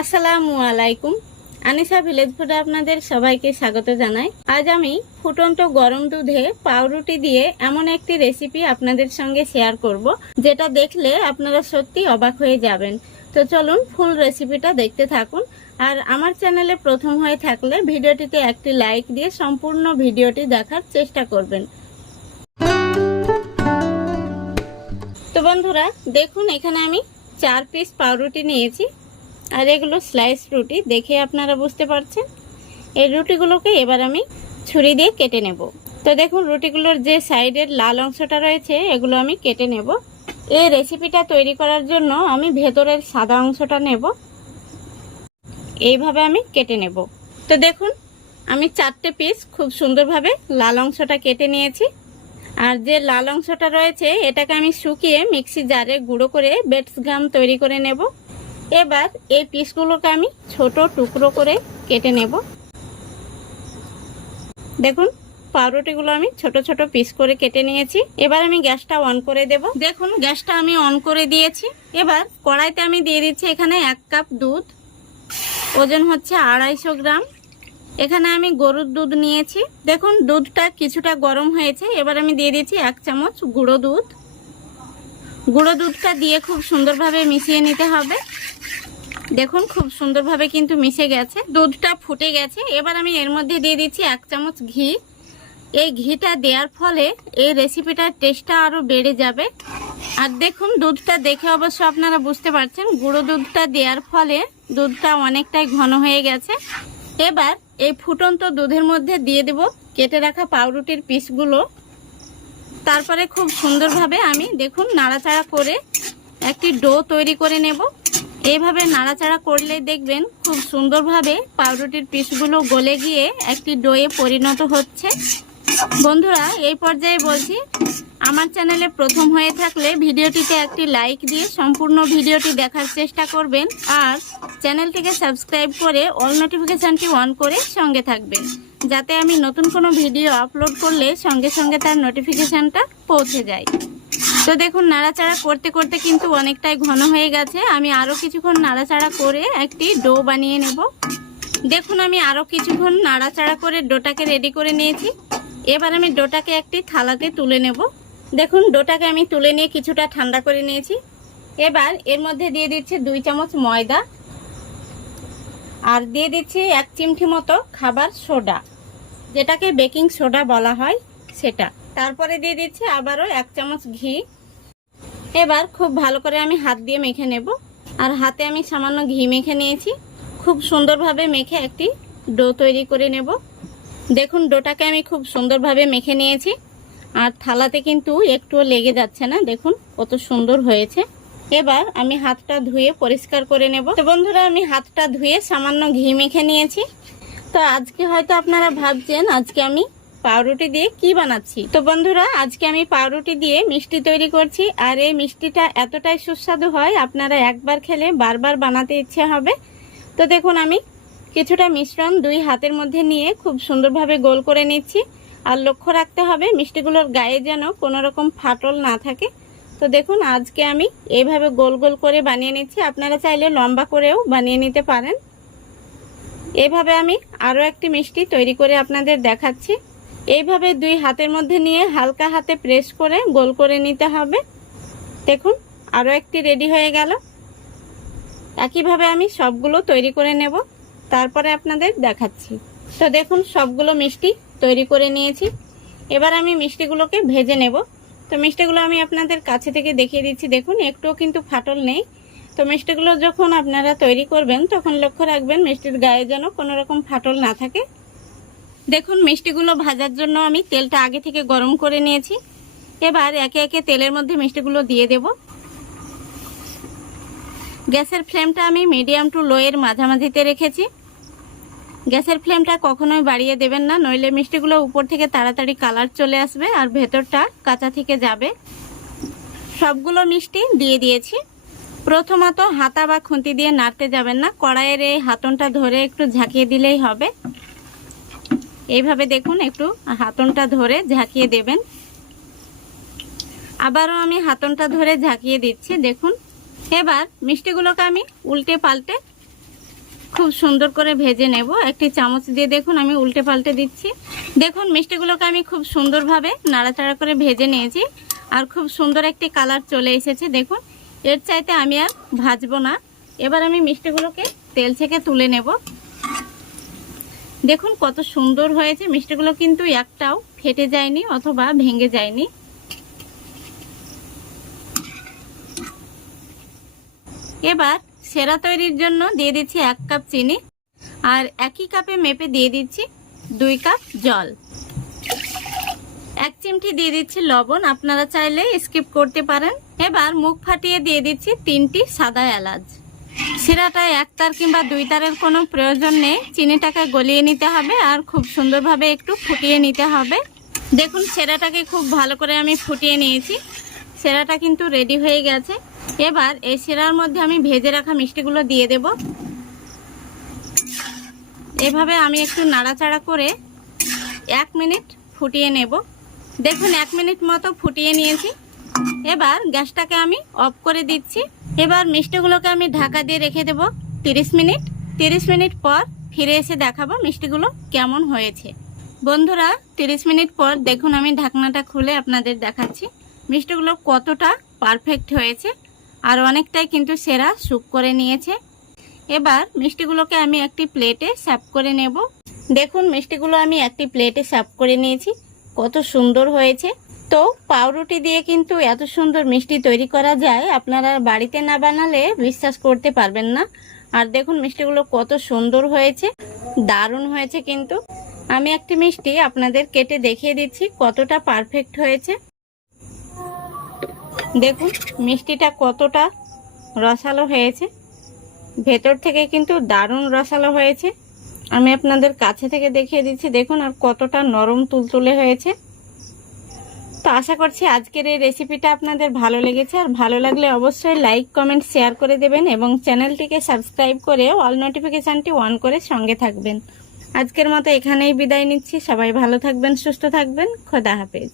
আসসালামু আলাইকুম। আনিশা ভিলেজ ফুডে আপনাদের সবাইকে স্বাগত জানাই। আজ আমি ফুটন্ত গরম দুধে পাউরুটি দিয়ে এমন একটি রেসিপি আপনাদের সঙ্গে শেয়ার করব, যেটা দেখলে আপনারা সত্যি অবাক হয়ে যাবেন। তো চলুন ফুল রেসিপিটা দেখতে থাকুন। আর আমার চ্যানেলে প্রথম হয়ে থাকলে ভিডিওটিতে একটি লাইক দিয়ে সম্পূর্ণ ভিডিওটি দেখার চেষ্টা করবেন। তো বন্ধুরা দেখুন, এখানে আমি 4 পিস পাউরুটি নিয়েছি, আর এগুলো স্লাইস রুটি, দেখে আপনারা বুঝতে পারছেন। এই রুটিগুলোকে এবার আমি ছুরি দিয়ে কেটে নেব। তো দেখুন, রুটিগুলোর যে সাইডের লাল অংশটা রয়েছে এগুলো আমি কেটে নেব। এই রেসিপিটা তৈরি করার জন্য আমি ভেতরের সাদা অংশটা নেব, এইভাবে আমি কেটে নেব। তো দেখুন, আমি 4টে পিস খুব সুন্দরভাবে লাল অংশটা কেটে নিয়েছি। আর যে লাল অংশটা রয়েছে এটাকে আমি শুকিয়ে মিক্সি জারে গুঁড়ো করে বেটস গাম তৈরি করে নেব। এবার এই পিসগুলোকে আমি ছোট টুকরো করে কেটে নেব। দেখুন, পাউরুটিগুলো আমি ছোট ছোট পিস করে কেটে নিয়েছি। এবার আমি গ্যাসটা অন করে দেব। দেখুন, গ্যাসটা আমি অন করে দিয়েছি। এবার কড়াইতে আমি দিয়ে দিচ্ছি এখানে 1 কাপ দুধ, ওজন হচ্ছে 250 গ্রাম। এখানে আমি গরুর দুধ নিয়েছি। দেখুন, দুধটা কিছুটা গরম হয়েছে। এবার আমি দিয়ে দিচ্ছি 1 চামচ গুঁড়ো দুধ। গুঁড়ো দুধটা দিয়ে খুব সুন্দরভাবে মিশিয়ে নিতে হবে। দেখুন, খুব সুন্দরভাবে কিন্তু মিশে গেছে, দুধটা ফুটে গেছে। এবার আমি এর মধ্যে দিয়ে দিচ্ছি 1 চামচ ঘি। এই ঘিটা দেওয়ার ফলে এই রেসিপিটার টেস্টটা আরো বেড়ে যাবে। আর দেখুন, দুধটা দেখে অবশ্য আপনারা বুঝতে পারছেন, গুঁড়ো দুধটা দেওয়ার ফলে দুধটা অনেকটাই ঘন হয়ে গেছে। এবার এই ফুটন্ত দুধের মধ্যে দিয়ে দেব কেটে রাখা পাউরুটির পিসগুলো। তারপরে খুব সুন্দরভাবে আমি দেখুন নাড়াচাড়া করে একটি ডো তৈরি করে নেব। এইভাবে নাড়াচাড়া করলে দেখবেন খুব সুন্দরভাবে পাউরুটির পিসগুলো গলে গিয়ে একটি ডোয়ে পরিণত হচ্ছে। বন্ধুরা, এই পর্যায়ে বলছি, আমার চ্যানেলে প্রথম হয়ে থাকলে ভিডিওটিতে একটি লাইক দিয়ে সম্পূর্ণ ভিডিওটি দেখার চেষ্টা করবেন। আর চ্যানেলটিকে সাবস্ক্রাইব করে অল নোটিফিকেশানটি অন করে সঙ্গে থাকবেন, যাতে আমি নতুন কোনো ভিডিও আপলোড করলে সঙ্গে সঙ্গে তার নোটিফিকেশানটা পৌঁছে যায়। তো দেখুন, নাড়াচাড়া করতে করতে কিন্তু অনেকটাই ঘন হয়ে গেছে। আমি আরও কিছুক্ষণ নাড়াচাড়া করে একটি ডো বানিয়ে নেব। দেখুন, আমি আরও কিছুক্ষণ নাড়াচাড়া করে ডোটাকে রেডি করে নিয়েছি। এবার আমি ডোটাকে একটি থালাতে তুলে নেব। দেখুন, ডোটাকে আমি তুলে নিয়ে কিছুটা ঠান্ডা করে নিয়েছি। এবার এর মধ্যে দিয়ে দিচ্ছি 2 চামচ ময়দা, আর দিয়ে দিচ্ছি 1 চিমটি মতো খাবার সোডা, যেটাকে বেকিং সোডা বলা হয় সেটা। তারপরে দিয়ে দিচ্ছি আবারও 1 চামচ ঘি। এবার খুব ভালো করে আমি হাত দিয়ে মেখে নেব। আর হাতে আমি সামান্য ঘি মেখে নিয়েছি। খুব সুন্দরভাবে মেখে একটি ডো তৈরি করে নেব। দেখুন, ডোটাকে আমি খুব সুন্দরভাবে মেখে নিয়েছি, আর থালাতে কিন্তু একটুও লেগে যাচ্ছে না। দেখুন কত সুন্দর হয়েছে। এবার আমি হাতটা ধুয়ে পরিষ্কার করে নেব। তো বন্ধুরা, আমি হাতটা ধুয়ে সামান্য ঘি মেখে নিয়েছি। তো আজকে হয়তো আপনারা ভাবছেন আজকে আমি পাউরুটি দিয়ে কি বানাচ্ছি। তো বন্ধুরা, আজকে আমি পাউরুটি দিয়ে মিষ্টি তৈরি করছি। আর এই মিষ্টিটা এতটাই সুস্বাদু হয়, আপনারা একবার খেলে বারবার বানাতে ইচ্ছে হবে। তো দেখুন, আমি কিছুটা মিশ্রণ 2 হাতের মধ্যে নিয়ে খুব সুন্দরভাবে গোল করে নিচ্ছি। আর লক্ষ্য রাখতে হবে মিষ্টিগুলোর গায়ে যেন কোনো রকম ফাটল না থাকে। তো দেখুন, আজকে আমি এইভাবে গোল গোল করে বানিয়ে নিচ্ছি। আপনারা চাইলে লম্বা করেও বানিয়ে নিতে পারেন। এইভাবে আমি আরও একটি মিষ্টি তৈরি করে আপনাদের দেখাচ্ছি। এইভাবে 2 হাতের মধ্যে নিয়ে হালকা হাতে প্রেস করে গোল করে নিতে হবে। দেখুন, আরও একটি রেডি হয়ে গেল। একইভাবে আমি সবগুলো তৈরি করে নেব, তারপরে আপনাদের দেখাচ্ছি। তো দেখুন, সবগুলো মিষ্টি তৈরি করে নিয়েছি। এবার আমি মিষ্টিগুলোকে ভেজে নেব। তো মিষ্টিগুলো আমি আপনাদের কাছে থেকে দেখিয়ে দিচ্ছি। দেখুন, একটুও কিন্তু ফাটল নেই। তো মিষ্টিগুলো যখন আপনারা তৈরি করবেন তখন লক্ষ্য রাখবেন মিষ্টির গায়ে যেন কোনো রকম ফাটল না থাকে। দেখুন, মিষ্টিগুলো ভাজার জন্য আমি তেলটা আগে থেকে গরম করে নিয়েছি। এবার একে একে তেলের মধ্যে মিষ্টিগুলো দিয়ে দেব। গ্যাসের ফ্লেমটা আমি মিডিয়াম টু লো এর মাঝামাঝিতে রেখেছি। গ্যাসের ফ্লেমটা কখনোই বাড়িয়ে দেবেন না, নইলে মিষ্টিগুলো উপর থেকে তাড়াতাড়ি কালার চলে আসবে আর ভেতরটা কাঁচা থেকে যাবে। সবগুলো মিষ্টি দিয়ে দিয়েছি। প্রথমত হাতা বা খুন্তি দিয়ে নাড়তে যাবেন না, কড়াইয়ের এই হাতনটা ধরে একটু ঝাঁকিয়ে দিলেই হবে। এইভাবে দেখুন, একটু হাতনটা ধরে ঝাঁকিয়ে দেবেন। আবারও আমি হাতনটা ধরে ঝাঁকিয়ে দিচ্ছি। দেখুন, এবার মিষ্টিগুলোকে আমি উল্টে পাল্টে খুব সুন্দর করে ভেজে নেব। একটি চামচ দিয়ে দেখুন আমি উল্টে পাল্টে দিচ্ছি। দেখুন মিষ্টিগুলোকে আমি খুব সুন্দরভাবে নাড়াচাড়া করে ভেজে নিয়েছি আর খুব সুন্দর একটি কালার চলে এসেছে। দেখুন এর চাইতে আমি আর ভাজবো না। এবার আমি মিষ্টিগুলোকে তেল থেকে তুলে নেব। দেখুন কত সুন্দর হয়েছে, মিষ্টিগুলো কিন্তু একটাও ফেটে যায়নি অথবা ভেঙে যায়নি। এবার সেরা তৈরির জন্য দিয়ে দিচ্ছি 1 কাপ চিনি আর একই কাপে মেপে দিয়ে দিচ্ছি 2 কাপ জল। 1 চিমটি দিয়ে দিচ্ছি লবণ, আপনারা চাইলে স্কিপ করতে পারেন। এবার মুখ ফাটিয়ে দিয়ে দিচ্ছি 3টি সাদা এলাচ। শিরাটায় 1 তার কিংবা 2 তারের কোনো প্রয়োজন নেই। চিনিটাকে গলিয়ে নিতে হবে আর খুব সুন্দরভাবে একটু ফুটিয়ে নিতে হবে। দেখুন শিরাটাকে খুব ভালো করে আমি ফুটিয়ে নিয়েছি। শিরাটা কিন্তু রেডি হয়ে গেছে। এবার এই শিরার মধ্যে আমি ভেজে রাখা মিষ্টিগুলো দিয়ে দেব। এভাবে আমি একটু নাড়াচাড়া করে 1 মিনিট ফুটিয়ে নেব। দেখুন 1 মিনিট মতো ফুটিয়ে নিয়েছি। এবার গ্যাসটাকে আমি অফ করে দিচ্ছি। এবার মিষ্টিগুলোকে আমি ঢাকা দিয়ে রেখে দেব 30 মিনিট। 30 মিনিট পর ফিরে এসে দেখাবো মিষ্টিগুলো কেমন হয়েছে। বন্ধুরা 30 মিনিট পর দেখুন আমি ঢাকনাটা খুলে আপনাদের দেখাচ্ছি মিষ্টিগুলো কতটা পারফেক্ট হয়েছে আর অনেকটাই কিন্তু সেরা স্যুপ করে নিয়েছে। এবার মিষ্টিগুলোকে আমি একটি প্লেটে সার্ভ করে নেব। দেখুন মিষ্টিগুলো আমি একটি প্লেটে সার্ভ করে নিয়েছি, কত সুন্দর হয়েছে। তো পাউরুটি দিয়ে কিন্তু এত সুন্দর মিষ্টি তৈরি করা যায়, আপনারা বাড়িতে না বানালে বিশ্বাস করতে পারবেন না। আর দেখুন মিষ্টিগুলো কত সুন্দর হয়েছে, দারুণ হয়েছে। কিন্তু আমি একটি মিষ্টি আপনাদের কেটে দেখিয়ে দিচ্ছি কতটা পারফেক্ট হয়েছে। দেখুন মিষ্টিটা কতটা রসালো হয়েছে, ভেতর থেকে কিন্তু দারুণ রসালো হয়েছে। আমি আপনাদের কাছে থেকে দেখিয়ে দিচ্ছি দেখুন, আর কতটা নরম তুলতুলে হয়েছে। তো আশা করছি আজকের এই রেসিপিটা আপনাদের ভালো লেগেছে। আর ভালো লাগলে অবশ্যই লাইক কমেন্ট শেয়ার করে দেবেন এবং চ্যানেলটিকে সাবস্ক্রাইব করে অল নোটিফিকেশানটি অন করে সঙ্গে থাকবেন। আজকের মতো এখানেই বিদায় নিচ্ছি। সবাই ভালো থাকবেন, সুস্থ থাকবেন। খোদা হাফেজ।